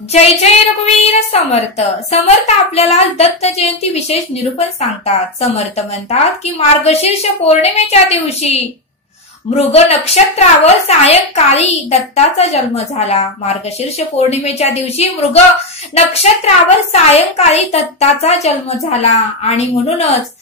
जय जय रघुवीर समर्थ. समर्थ आपल्याला दत्त जयंती विशेष निरूपण सांगतात. समर्थ म्हणतात की मार्गशीर्ष पौर्णिमेच्या दिवशी मृग नक्षत्रावर सायंकाळी दत्ताचा जन्म झाला. मार्गशीर्ष पौर्णिमेच्या दिवशी मृग नक्षत्रावर सायंकाळी दत्ताचा जन्म झाला आणि म्हणूनच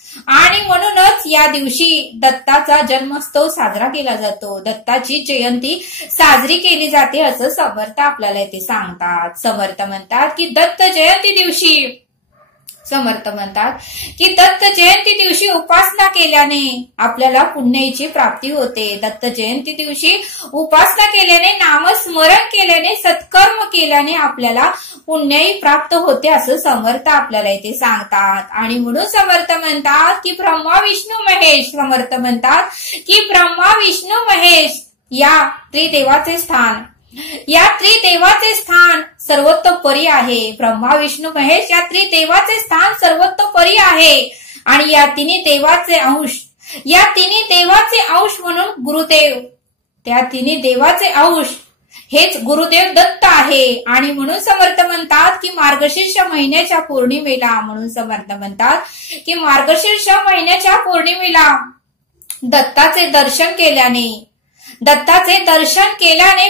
या दिवशी दत्ताचा जन्मोत्सव साजरा केला जातो. दत्ताची जयंती साजरी केली जाते असं समर्थ आपल्याला इथे सांगतात. समर्थ म्हणतात की दत्त जयंती दिवशी उपासना केल्याने आपल्याला पुण्याची प्राप्ती होते. दत्त जयंती दिवशी उपासना केल्याने, नामस्मरण केल्याने, सत्कर्म केल्याने आपल्याला पुण्याई प्राप्त होते असं समर्थ आपल्याला इथे सांगतात. आणि म्हणून समर्थ म्हणतात की ब्रह्मा विष्णू महेश या त्रिदेवाचे स्थान सर्वतोपरी आहे. ब्रह्मा विष्णू महेश या त्रिदेवाचे स्थान सर्वतोपरी आहे. आणि या तिन्ही देवाचे अंश म्हणून गुरुदेव, त्या तिन्ही देवाचे अंश हेच गुरुदेव दत्त आहे. आणि म्हणून समर्थ म्हणतात की मार्गशीर्ष महिन्याच्या पौर्णिमेला दत्ताचे दर्शन केल्याने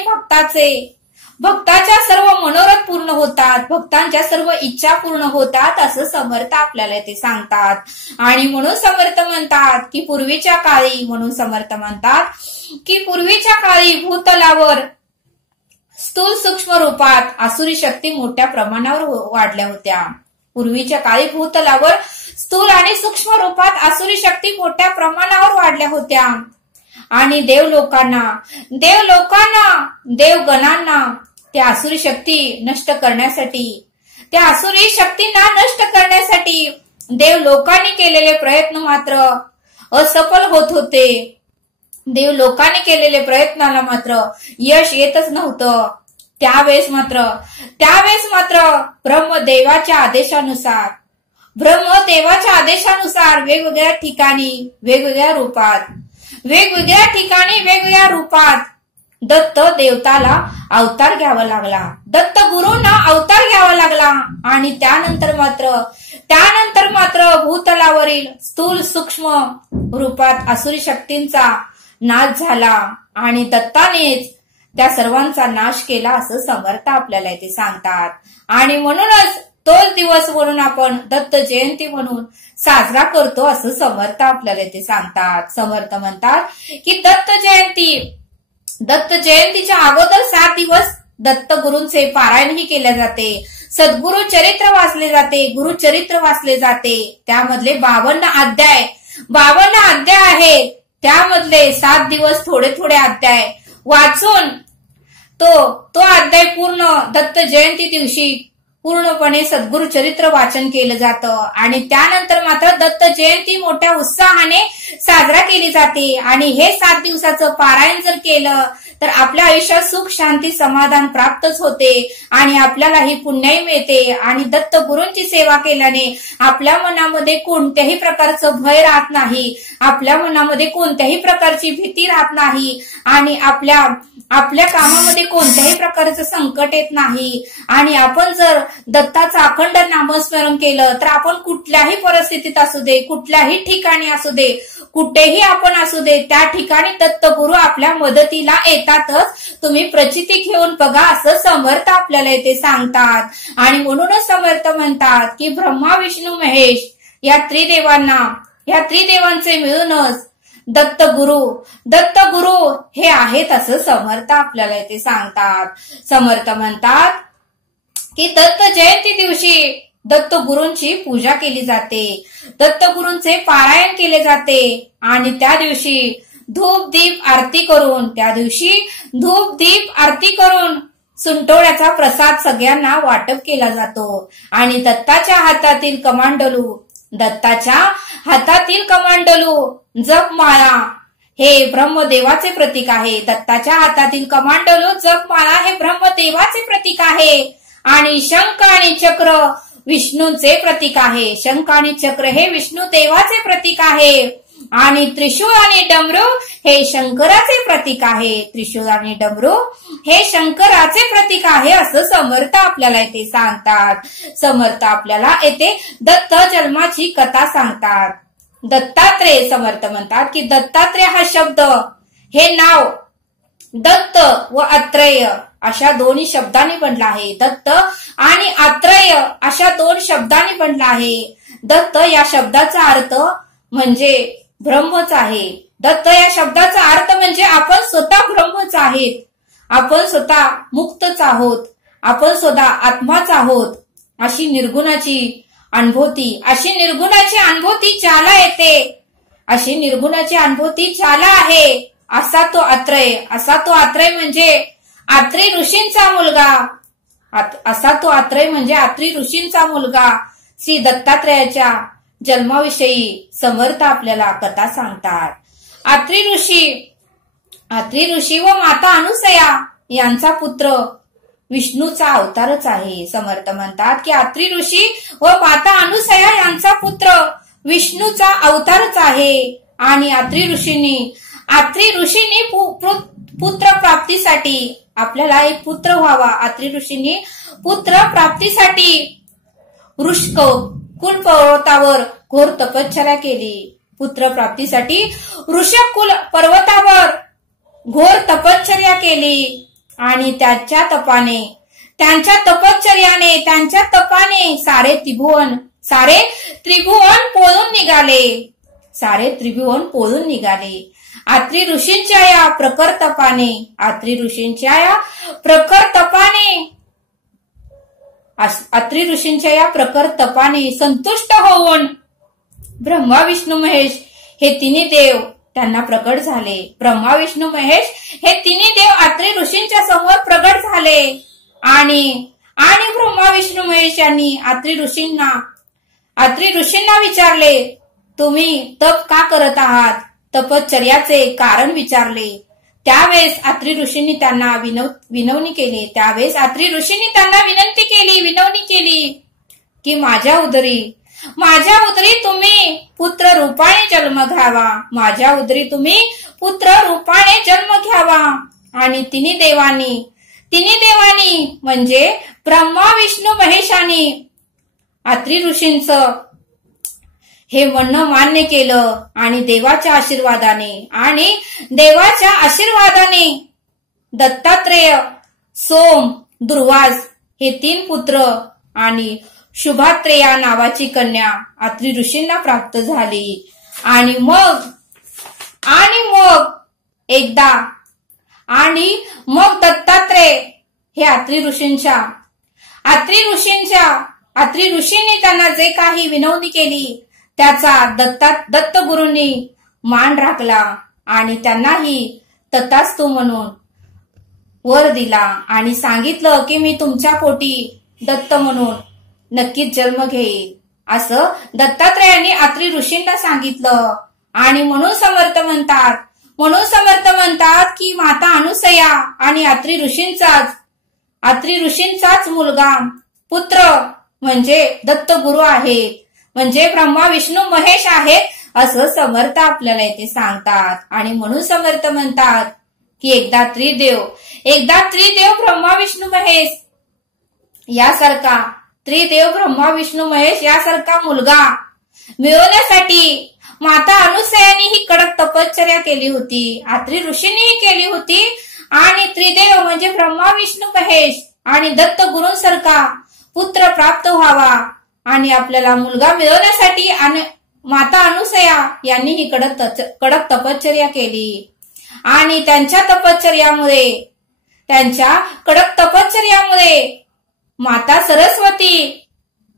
भक्ताच्या सर्व मनोरथ पूर्ण होतात, भक्तांच्या सर्व इच्छा पूर्ण होतात असं समर्थ आपल्याला ते सांगतात. आणि म्हणून समर्थ म्हणतात की पूर्वीच्या काळी भूतलावर स्थूल सूक्ष्म रूपात आसुरी शक्ती मोठ्या प्रमाणावर वाढल्या होत्या. पूर्वीच्या काळी भूतलावर स्थूल आणि सूक्ष्म रूपात आसुरी शक्ती मोठ्या प्रमाणावर वाढल्या होत्या. आणि देवगणांना त्या आसुरी शक्तींना नष्ट करण्यासाठी देव लोकांनी केलेले प्रयत्न मात्र असफल होत होते. देव लोकांनी केलेले प्रयत्नाला मात्र यश येतच नव्हतं. त्यावेळेस मात्र ब्रह्मदेवाच्या आदेशानुसार वेगवेगळ्या ठिकाणी वेगवेगळ्या रूपात दत्त देवताला अवतार घ्यावा लागला, दत्त गुरूंना अवतार घ्यावा लागला. आणि त्यानंतर मात्र भूतलावरील स्थूल सूक्ष्म रूपात आसुरी शक्तींचा नाश झाला आणि दत्तानेच त्या सर्वांचा नाश केला असं समर्थ आपल्याला इथे सांगतात. आणि म्हणूनच तोच दिवस म्हणून आपण दत्त जयंती म्हणून साजरा करतो असं समर्थ आपल्याला इथे सांगतात. समर्थ म्हणतात की दत्त जयंतीच्या अगोदर 7 दिवस दत्त गुरूंचे पारायणही केले जाते, सद्गुरु चरित्र वाचले जाते, गुरुचरित्र वाचले जाते. त्यामधले 52 अध्याय आहेत. त्यामधले 7 दिवस थोडे अध्याय वाचून तो अध्याय पूर्ण दत्त जयंती दिवशी पूर्णपणे सद्गुरु चरित्र वाचन केलं जातं. आणि त्यानंतर मात्र दत्त जयंती मोठ्या उत्साहाने साजरा केली जाते. आणि हे 7 दिवसाचं पारायण जर केलं तर आपल्या आयुष्यात सुख शांती समाधान प्राप्तच होते आणि आपल्यालाही पुण्याई मिळते. आणि दत्त गुरूंची सेवा केल्याने आपल्या मनामध्ये कोणत्याही प्रकारचं भय राहत नाही, आपल्या मनामध्ये कोणत्याही प्रकारची भीती राहत नाही आणि आपल्या कामामध्ये कोणत्याही प्रकारचं संकट येत नाही. आणि आपण जर दत्ताचं अखंड नामस्मरण केलं तर आपण कुठल्याही परिस्थितीत असू दे, कुठल्याही ठिकाणी असू दे, कुठेही आपण असू दे, त्या ठिकाणी दत्तगुरु आपल्या मदतीला येतातच. तुम्ही प्रचिती घेऊन बघा असं समर्थ आपल्याला इथे सांगतात. आणि म्हणूनच समर्थ म्हणतात की ब्रह्मा विष्णू महेश या त्रिदेवांचे मिळूनच दत्तगुरु हे आहेत असं समर्थ आपल्याला इथे सांगतात. समर्थ म्हणतात की दत्त जयंती दिवशी दत्तगुरूंची पूजा केली जाते, दत्तगुरूंचे पारायण केले जाते. आणि त्या दिवशी धूप दीप आरती करून सुंटोळ्याचा प्रसाद सगळ्यांना वाटप केला जातो. आणि दत्ताच्या हातातील कमांडलू जपमाळा हे ब्रह्मदेवाचे प्रतीक आहे. दत्ताच्या हातातील कमांडलू जपमाळा हे ब्रह्मदेवाचे प्रतीक आहे. आणि शंख आणि चक्र विष्णूंचे प्रतीक आहे. शंख आणि चक्र हे विष्णू देवाचे प्रतीक आहे. आणि त्रिशूळ आणि डमरू हे शंकराचे प्रतीक आहे. त्रिशूळ आणि डमरू हे शंकराचे प्रतीक आहे असं समर्थ आपल्याला येथे सांगतात. समर्थ आपल्याला येथे दत्त जन्माची कथा सांगतात. दत्तात्रेय समर्थ म्हणतात की दत्तात्रेय हा शब्द, हे नाव दत्त व अत्रेय अशा दोन्ही शब्दांनी बनलं आहे. दत्त आणि अत्रेय अशा दोन शब्दांनी बनलं आहे. दत्त या शब्दाचा अर्थ म्हणजे ब्रह्मच आहे. दत्त या शब्दाचा अर्थ म्हणजे आपण स्वतः ब्रह्मच आहेत, आपण स्वतः मुक्तच आहोत, आपण स्वतः आत्माच आहोत. अशी निर्गुणाची अनुभूती ज्याला येते, अशी निर्गुणाची अनुभूती ज्याला आहे असा तो अत्रेय म्हणजे अत्री ऋषींचा मुलगा. असा तो अत्रेय म्हणजे अत्री ऋषींचा मुलगा. श्री दत्तात्रेयाच्या जन्माविषयी समर्थ आपल्याला कथा सांगतात. अत्री ऋषी व माता अनुसया यांचा पुत्र विष्णूचा अवतारच आहे. समर्थ म्हणतात की अत्री ऋषी व माता अनुसया यांचा पुत्र विष्णूचा अवतारच आहे. आणि अत्री ऋषींनी पुत्र प्राप्तीसाठी, आपल्याला एक पुत्र व्हावा, अत्री ऋषींनी पुत्र प्राप्तीसाठी ऋषकुल पर्वतावर घोर तपश्चर्या केली. पुत्र प्राप्तीसाठी ऋषकुल पर्वतावर घोर तपश्चर्या केली. आणि त्यांच्या तपाने सारे त्रिभुवन पळून निघाले. अत्री ऋषींच्या या प्रखर तपाने संतुष्ट होऊन ब्रह्मा विष्णू महेश हे तिन्ही देव त्यांना प्रकट झाले. ब्रह्मा विष्णू महेश हे तिन्ही देव अत्री ऋषींच्या समोर प्रकट झाले. आणि ब्रह्मा विष्णू महेश यांनी अत्री ऋषींना विचारले, तुम्ही तप का करत आहात? तपश्चर्याचे कारण विचारले. त्यावेळेस अत्री ऋषींनी त्यांना विनवणी केली की माझ्या उदरी तुम्ही पुत्र रूपाने जन्म घ्यावा. आणि तिन्ही देवानी म्हणजे ब्रह्मा विष्णू महेशानी अत्री ऋषींचं हे म्हणणं मान्य केलं. आणि देवाच्या आशीर्वादाने दत्तात्रेय, सोम, दुर्वास हे 3 पुत्र आणि शुभात्रेया नावाची कन्या अत्री ऋषींना प्राप्त झाली. आणि मग दत्तात्रेय हे अत्री ऋषींनी त्यांना जे काही विनवणी केली त्याचा दत्तगुरूंनी मान राखला आणि त्यांनाही तथास्तु म्हणून वर दिला आणि सांगितलं की मी तुमच्या पोटी दत्त म्हणून नक्कीच जन्म घेईल असं दत्तात्रेयांनी अत्री ऋषींना सांगितलं. आणि म्हणून समर्थ म्हणतात की माता अनुसया आणि अत्री ऋषींचाच मुलगा पुत्र म्हणजे दत्तगुरु आहेत, म्हणजे ब्रह्मा विष्णू महेश आहेत असं समर्थ आपल्याला इथे सांगतात. आणि म्हणून समर्थ म्हणतात की एकदा त्रिदेव ब्रह्मा विष्णू महेश यासारखा मुलगा मिळवण्यासाठी माता अनुसयानी ही कडक तपश्चर्या केली होती, अत्री ऋषींनीही केली होती. आणि त्रिदेव म्हणजे ब्रह्मा विष्णू महेश आणि दत्त गुरूंसारखा पुत्र प्राप्त व्हावा आणि आपल्याला मुलगा मिळवण्यासाठी माता अनुसया यांनी ही कडक तपश्चर्या केली. आणि त्यांच्या कडक तपश्चर्यामुळे माता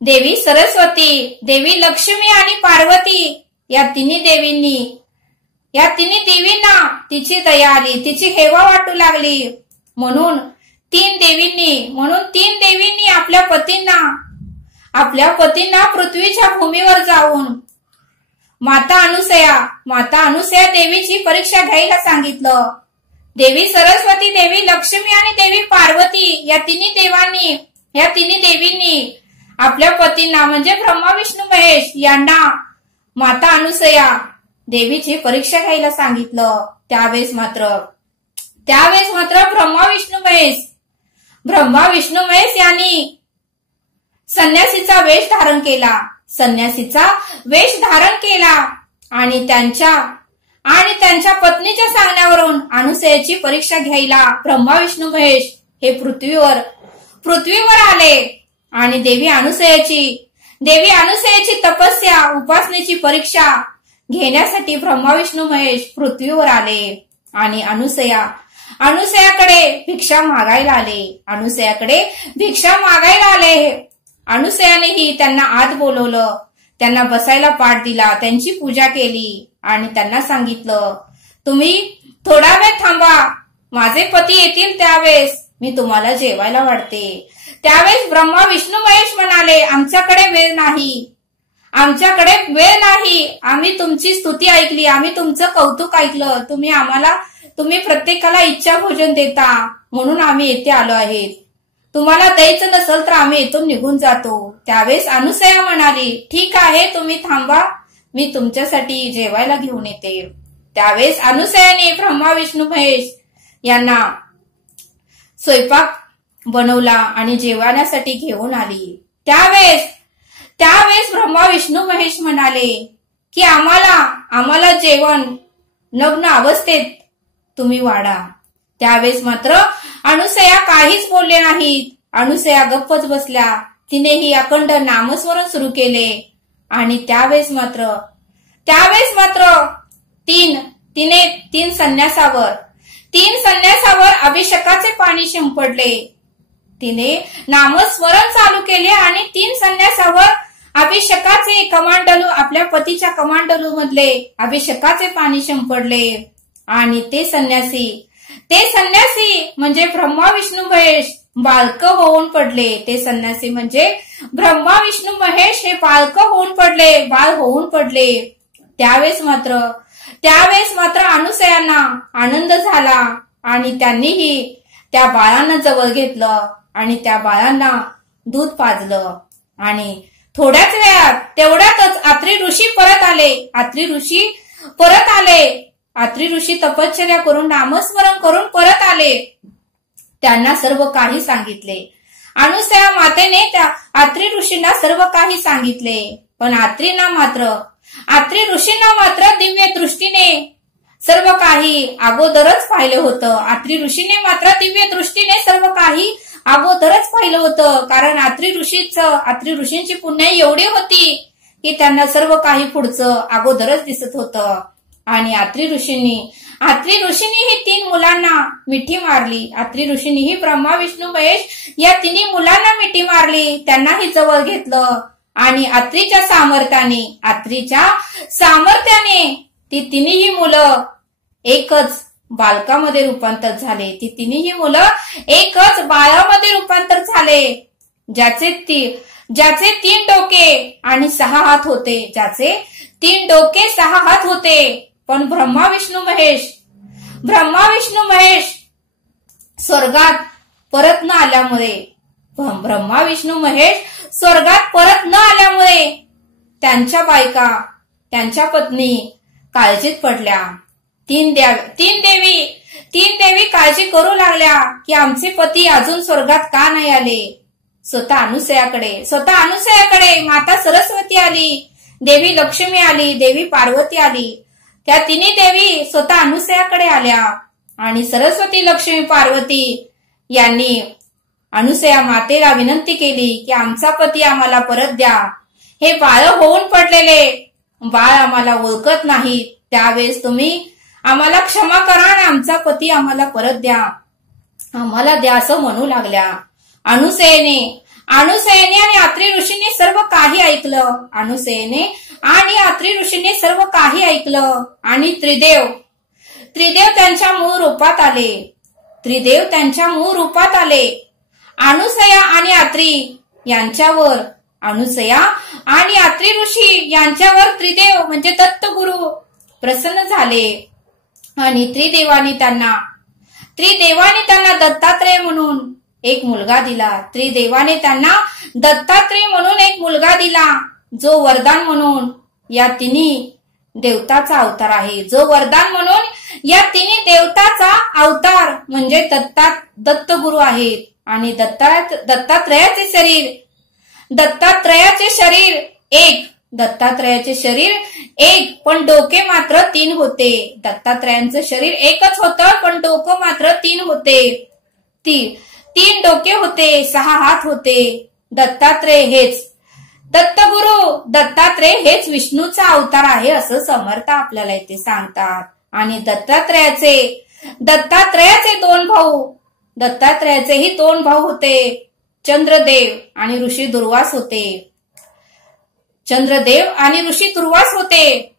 देवी सरस्वती, देवी लक्ष्मी आणि पार्वती या तिन्ही देवींना तिची दया आली, तिची हेवा वाटू लागली. म्हणून तीन देवींनी आपल्या पतींना पृथ्वीच्या भूमीवर जाऊन माता अनुसया देवीची परीक्षा घ्यायला सांगितलं. देवी सरस्वती, देवी लक्ष्मी आणि देवी पार्वती या तिन्ही देवींनी आपल्या पतींना म्हणजे ब्रह्मा विष्णू महेश यांना माता अनुसया देवीची परीक्षा घ्यायला सांगितलं. त्यावेळेस मात्र ब्रह्मा विष्णू महेश यांनी संन्यासीचा वेश धारण केला आणि त्यांच्या पत्नीच्या सांगण्यावरून अनुसयाची परीक्षा घ्यायला ब्रह्मा विष्णू महेश हे पृथ्वीवर आले आणि देवी अनुसयाची तपस्या उपासनेची परीक्षा घेण्यासाठी ब्रह्मा विष्णू महेश पृथ्वीवर आले आणि अनुसयाकडे भिक्षा मागायला आले. अनुसयानेही त्यांना आत बोलवलं, त्यांना बसायला पाठ दिला, त्यांची पूजा केली आणि त्यांना सांगितलं, तुम्ही थोडा वेळ थांबा, माझे पती येतील त्यावेळेस मी तुम्हाला जेवायला वाढते. त्यावेळेस ब्रह्मा विष्णू महेश म्हणाले, आमच्याकडे वेळ नाही. आम्ही तुमची स्तुती ऐकली, आम्ही तुमचं कौतुक ऐकलं. तुम्ही प्रत्येकाला इच्छा भोजन देता म्हणून आम्ही येथे आलो आहेत. तुम्हाला द्यायचं नसेल तर आम्ही इथून निघून जातो. त्यावेळेस अनुसया म्हणाली, ठीक आहे, तुम्ही थांबा, मी तुमच्यासाठी जेवायला घेऊन येते. त्यावेळेस अनुसयाने ब्रह्मा विष्णू महेश यांना स्वयंपाक बनवला आणि जेवण्यासाठी घेऊन आली. त्यावेळेस ब्रह्मा विष्णू महेश म्हणाले की आम्हाला जेवण नग्न अवस्थेत तुम्ही वाढा. त्यावेळेस मात्र अनुसया काहीच बोलले नाहीत. अनुसया गप्पच बसल्या. तिनेही अखंड नामस्मरण सुरू केले आणि त्यावेळेस मात्र तीन संन्यासावर अभिषेकाचे पाणी शिंपडले. तिने नामस्मरण चालू केले आणि 3 संन्यासावर अभिषेकाचे कमांडलू, आपल्या पतीच्या कमांडलू मधले अभिषेकाचे पाणी शिंपडले आणि ते संन्यासी म्हणजे ब्रह्मा विष्णू महेश बाळकं होऊन पडले. ते संन्यासी म्हणजे ब्रह्मा विष्णू महेश हे बाळ होऊन पडले. त्यावेळेस मात्र अनुसयांना आनंद झाला आणि त्यांनीही त्या बाळांना जवळ घेतलं आणि त्या बाळांना दूध पाजलं आणि थोड्याच वेळात तेवढ्यातच अत्री ऋषी परत आले. अत्री ऋषी तपश्चर्या करून नामस्मरण करून परत आले. त्यांना सर्व काही सांगितले. अनुसया मातेने त्या अत्री ऋषींना सर्व काही सांगितले. पण अत्री ऋषींना मात्र दिव्य दृष्टीने सर्व काही अगोदरच पाहिलं होतं. अत्री ऋषीने मात्र दिव्य दृष्टीने सर्व काही अगोदरच पाहिलं होतं. कारण अत्री ऋषींची पुण्य एवढी होती की त्यांना सर्व काही पुढचं अगोदरच दिसत होतं. आणि अत्री ऋषींनी ही 3 मुलांना मिठी मारली. अत्री ऋषींनीही ब्रह्मा विष्णू महेश या 3 मुलांना मिठी मारली. त्यांनाही जवळ घेतलं आणि अत्रीच्या सामर्थ्याने ती 3ही मुलं एकच बालकामध्ये रूपांतर झाले. ती 3ही मुलं एकच बाळामध्ये रूपांतर झाले. ज्याचे 3 डोके आणि 6 हात होते. ज्याचे 3 डोके 6 हात होते. पण ब्रह्मा विष्णू महेश स्वर्गात परत न आल्यामुळे त्यांच्या बायका, त्यांच्या पत्नी काळजीत पडल्या. 3 देवी काळजी करू लागल्या की आमचे पती अजून स्वर्गात का नाही आले. स्वतः अनुसयाकडे माता सरस्वती आली, देवी लक्ष्मी आली, देवी पार्वती आली. त्या 3 देवी स्वतः अनुसयाकडे आल्या आणि सरस्वती, लक्ष्मी, पार्वती यांनी अनुसया मातेला विनंती केली की आमचा पती आम्हाला परत द्या. हे बाळ होऊन पडलेले बाळ आम्हाला ओळखत नाही. त्यावेळेस तुम्ही आम्हाला क्षमा करा आणि आमचा पती आम्हाला परत द्या, आम्हाला द्या असं म्हणू लागल्या. अनुसयेने आणि अत्री ऋषींनी सर्व काही ऐकलं. आणि अत्री ऋषींनी सर्व काही ऐकलं आणि त्रिदेव त्यांच्या मूळ रूपात आले. अनुसया आणि अत्री ऋषी यांच्यावर त्रिदेव म्हणजे दत्तगुरु प्रसन्न झाले आणि त्रिदेवानी त्यांना दत्तात्रय म्हणून एक मुलगा दिला. जो वरदान म्हणून या 3 देवताचा अवतार आहे, जो वरदान म्हणून या तिन्ही देवताचा अवतार म्हणजे दत्तगुरु आहेत. आणि दत्तात्रयाचे शरीर एक पण डोके मात्र 3 होते. दत्तात्रयांचं शरीर एकच होतं पण डोकं मात्र 3 होते. 3 डोके होते, 6 हात होते. दत्तात्रय हेच विष्णूचा अवतार आहे असं समर्थ आपल्याला इथे सांगतात. आणि दत्तात्रयाचे 2 भाऊ, दत्तात्रयाचेही 2 भाऊ होते, चंद्रदेव आणि ऋषी दुर्वास होते.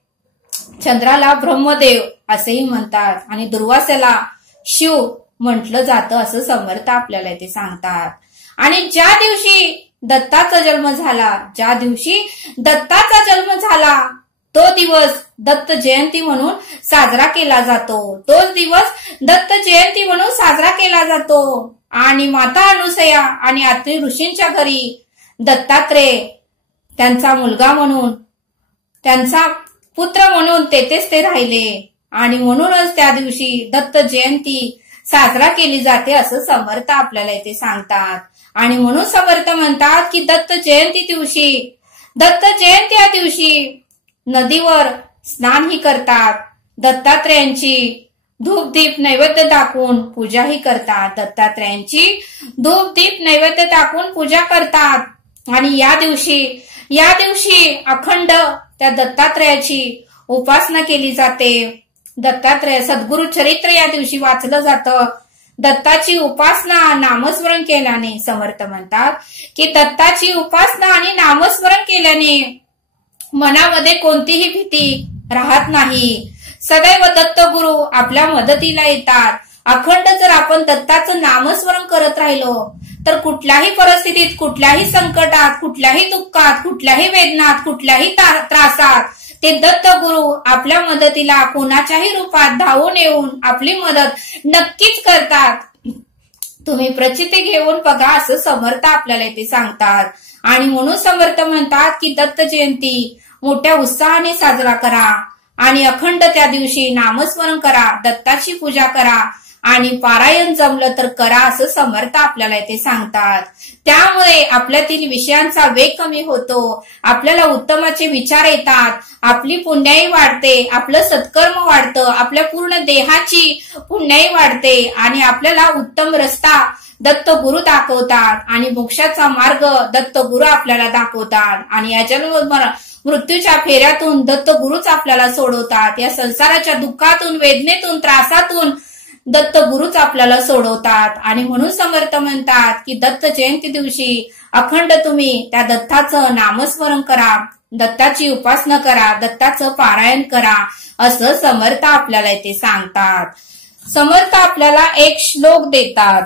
चंद्राला ब्रह्मदेव असेही म्हणतात आणि दुर्वासाला शिव म्हटलं जातं असं समर्थ आपल्याला इथे सांगतात. आणि ज्या दिवशी दत्ताचा जन्म झाला तो दिवस दत्त जयंती म्हणून साजरा केला जातो. आणि माता अनुसया आणि अत्रि ऋषींच्या घरी दत्तात्रय त्यांचा मुलगा म्हणून, त्यांचा पुत्र म्हणून तेथेच ते राहिले. आणि म्हणूनच त्या दिवशी दत्त जयंती साजरा केली जाते असं समर्थ आपल्याला इथे सांगतात. आणि म्हणून समर्थ म्हणतात की दत्त जयंती या दिवशी नदीवर स्नानही करतात. दत्तात्रयांची धूपदीप नैवेद्य दाखवून पूजाही करतात. आणि या दिवशी अखंड त्या दत्तात्रयाची उपासना केली जाते. दत्तात्रय सद्गुरु चरित्र या दिवशी वाचलं जातं. दत्ताची उपासना नामस्मरण केल्याने समर्थ म्हणतात की दत्ताची उपासना आणि नामस्मरण केल्याने मनामध्ये कोणतीही भीती राहत नाही. सदैव दत्तगुरु आपल्या मदतीला येतात. अखंड जर आपण दत्ताचं नामस्मरण करत राहिलो तर कुठल्याही परिस्थितीत, कुठल्याही संकटात, कुठल्याही दुःखात, कुठल्याही वेदनात, कुठल्याही त्रासात ते दत्तगुरु आपल्या मदतीला कोणाच्याही रूपात धावून येऊन आपली मदत नक्कीच करतात. तुम्ही प्रचिती घेऊन बघा असं समर्थ आपल्याला इथे सांगतात. आणि म्हणून समर्थ म्हणतात की दत्त जयंती मोठ्या उत्साहाने साजरा करा आणि अखंड त्या दिवशी नामस्मरण करा, दत्ताची पूजा करा आणि पारायण जमलं तर करा असं समर्थ आपल्याला इथे सांगतात. त्यामुळे आपल्यातील विषयांचा वेग कमी होतो, आपल्याला उत्तमाचे विचार येतात, आपली पुण्याई वाढते, आपलं सत्कर्म वाढतं, आपल्या पूर्ण देहाची पुण्याई वाढते आणि आपल्याला उत्तम रस्ता दत्तगुरु दाखवतात आणि मोक्षाचा मार्ग दत्तगुरु आपल्याला दाखवतात. आणि या जन्म मृत्यूच्या फेऱ्यातून दत्तगुरुच आपल्याला सोडवतात. या संसाराच्या दुःखातून, वेदनेतून, त्रासातून दत्तगुरुच आपल्याला सोडवतात. आणि म्हणून समर्थ म्हणतात की दत्त जयंती दिवशी अखंड तुम्ही त्या दत्ताचं नामस्मरण करा, दत्ताची उपासना करा, दत्ताचं पारायण करा असं समर्थ आपल्याला इथे सांगतात. समर्थ आपल्याला एक श्लोक देतात.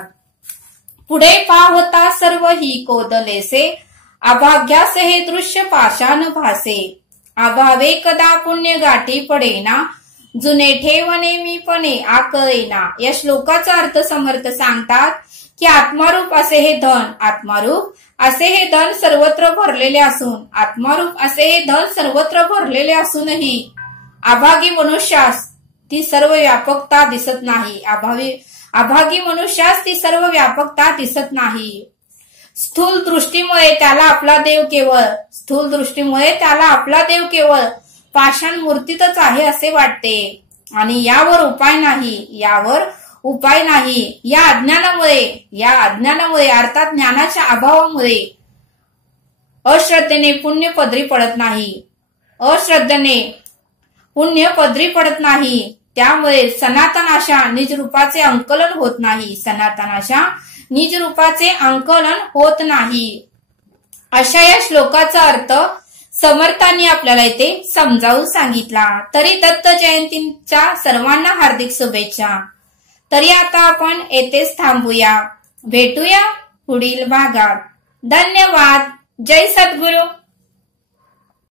पुढे पाहता सर्व ही कोदलेसे, अभाग्यास हे दृश्य पाषाण भासे. अभावे कदा पुण्य गाठी पडेना, जुने ठेवणे मीपणे आकळेना. या श्लोकाचा अर्थ समर्थ सांगतात की आत्मारूप असे हे धन सर्वत्र भरलेले असूनही अभागी मनुष्यास ती सर्व व्यापकता दिसत नाही. अभागी मनुष्यास ती सर्व व्यापकता दिसत नाही. स्थूल दृष्टीमुळे त्याला आपला देव केवळ पाषाण मूर्तीतच आहे असे वाटते आणि यावर उपाय नाही. या अज्ञानामुळे अर्थात ज्ञानाच्या अभावामुळे अश्रद्धेने पुण्य पदरी पडत नाही. त्यामुळे सनातन अशा निज रूपाचे अंकलन होत नाही. अशा या श्लोकाचा अर्थ समर्थांनी आपल्याला इथे समजावून सांगितला. तरी दत्त जयंतीच्या सर्वांना हार्दिक शुभेच्छा. तरी आता आपण येथेच थांबूया. भेटूया पुढील भागात. धन्यवाद. जय सद्गुरु.